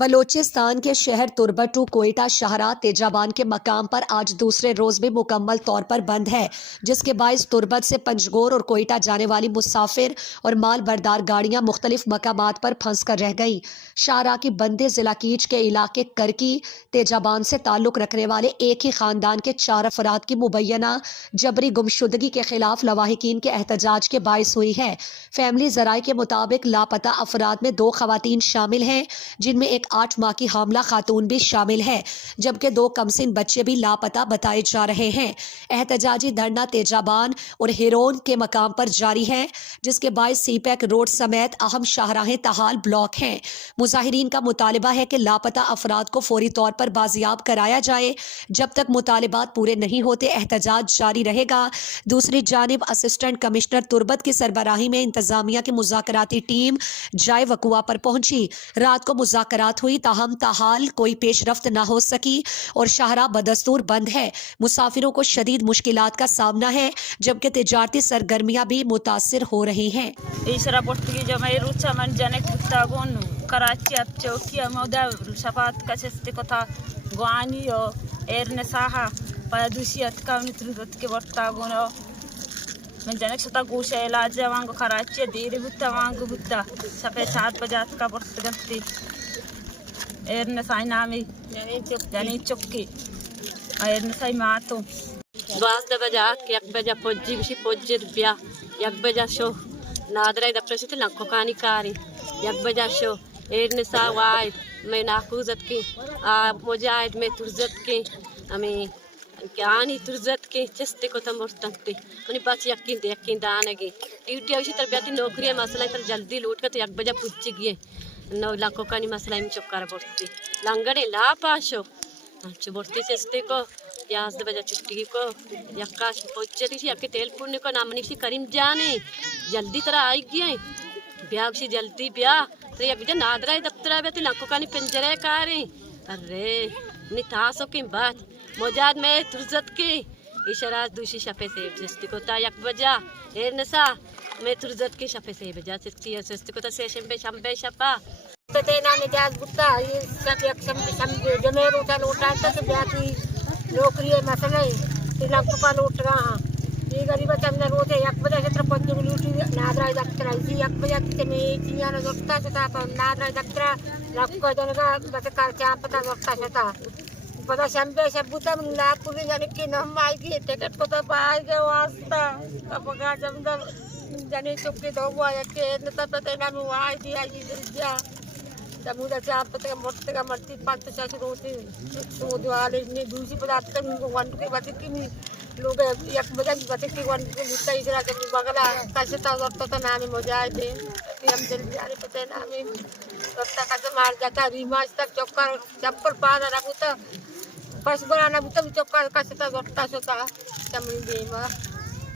बलोचिस्तान के शहर तुर्बटू कोयटा शाहरा तेजाबान के मकाम पर आज दूसरे रोज भी मुकम्मल तौर पर बंद है, जिसके बायस तुर्बत से पंजगोर और कोयटा जाने वाली मुसाफिर और माल बरदार गाड़ियां मुख्तलिफ मकामात पर फंस कर रह गई। शाहरा की बंदे जिला कीच के इलाके करकी तेजाबान से ताल्लुक रखने वाले एक ही खानदान के 4 अफराद की मुबैना जबरी गुमशुदगी के खिलाफ लवाहिकीन के एहतजाज के बायस हुई है। फैमिली जराये के मुताबिक लापता अफराद में 2 खवातीन शामिल हैं, जिनमें एक 8 माह की हामला खातून भी शामिल है, जबकि 2 कमसिन बच्चे भी लापता बताए जा रहे हैं। एहतजाजी धरना तेजाबान और हिरोन के मकाम पर जारी है, जिसके बायस सीपैक रोड समेत अहम शाहराहें तहाल ब्लॉक हैं। मुजाहिरीन का मुतालबा है कि लापता अफराद को फौरी तौर पर बाजियाब कराया जाए। जब तक मुतालबात पूरे नहीं होते एहतजाज जारी रहेगा। दूसरी जानिब असिस्टेंट कमिश्नर तुर्बत की सरबराही में इंतजामिया की मुज़ाकराती टीम जाए वकुआ पर पहुंची। रात को मुज़ाकरात हुई, ताहम ताहाल कोई पेशरफ्त न हो सकी और शाहरा बदस्तूर बंद है। मुसाफिरों को शदीद मुश्किलात का सामना है, जबकि तिजारती सरगर्मियां भी मुतासिर हो रही हैं। Menjanek sota gusha elaja wango karachi diri butta wango butta sape 7 bajat ka bortganti erne sai nami jani chokki erne sai mato बास बजा एक बजा पोजी बिशी पोजी रुपया एक बजा शो नादरा इधर प्रसिद्ध लंको कानी कारी एक बजा शो एरने सावाई मैं नाकुज़त की मुजाहिद में तुर्जत की हमें क्या तुर्जत के चस्ते को तम वर्तंते उन्हीं पास यकीन दाने की ड्यूटी अवश्य तरबियती नौकरी मसला इधर जल्दी लूट कर तो एक बजा पूछ गए नौ लाखों का नहीं मसला इन चुपकार बढ़ती लंगड़े ला पाशो अच्छे बढ़ती चस्ते को याद बजा चुट्टी को यक्काश पहुँचे थी यक्के तेल पुण्य को नामनी सी करीम जाने जल्दी तरह आई गए ब्याह सी जल्दी ब्याह तो ये बिजा नादरा दफ्तर बैठी लाखों का नहीं पिंजरे कारे अरे नितासों की बात मौजाद में तुर्जत की इशारा दूसरी शफे से जस्ती को ता यक बजा ए नसा मैं तुर्जत की शफे से बजा सकती है जस्ती को ता से शंबे शपा पतेना में जाज बुत्ता ये सब एक शंबे जमेर उठा लोटा तक ब्याती नौकरी मसले तिला को लूट रहा ये गरीब चंदर रोते एक बजा से पंज लूटी नादरा दक्तरा इसी एक बजा के में चिया न दोस्ता सता पर नादरा दक्तरा लक्को जनगा बत कर चापता दोस्ता सता पता शंबे शब्बुता लाख पुलिस जाने की नम आई की टिकट को तो पाए गए वास्ता अब का जमदर जाने चुपके दो हुआ के न तब पता ना आई दिया ये दिया समुद्र से आप पता मोटे का मरती पांच तो चाची रोटी तो द्वारे ने दूसरी पदार्थ का वन के बात की लोग एक बजा की बात की वन के मुद्दा इधर के बगला कैसे ता तो नाम मौजाए थे हम जल्दी आ रहे पता ना में रत्ता का मार जाता रिमाज तक चक्कर चप्पल पाना ना बुता बस बनाना बुता चक्कर का से ता रत्ता सोता चमड़ी देवा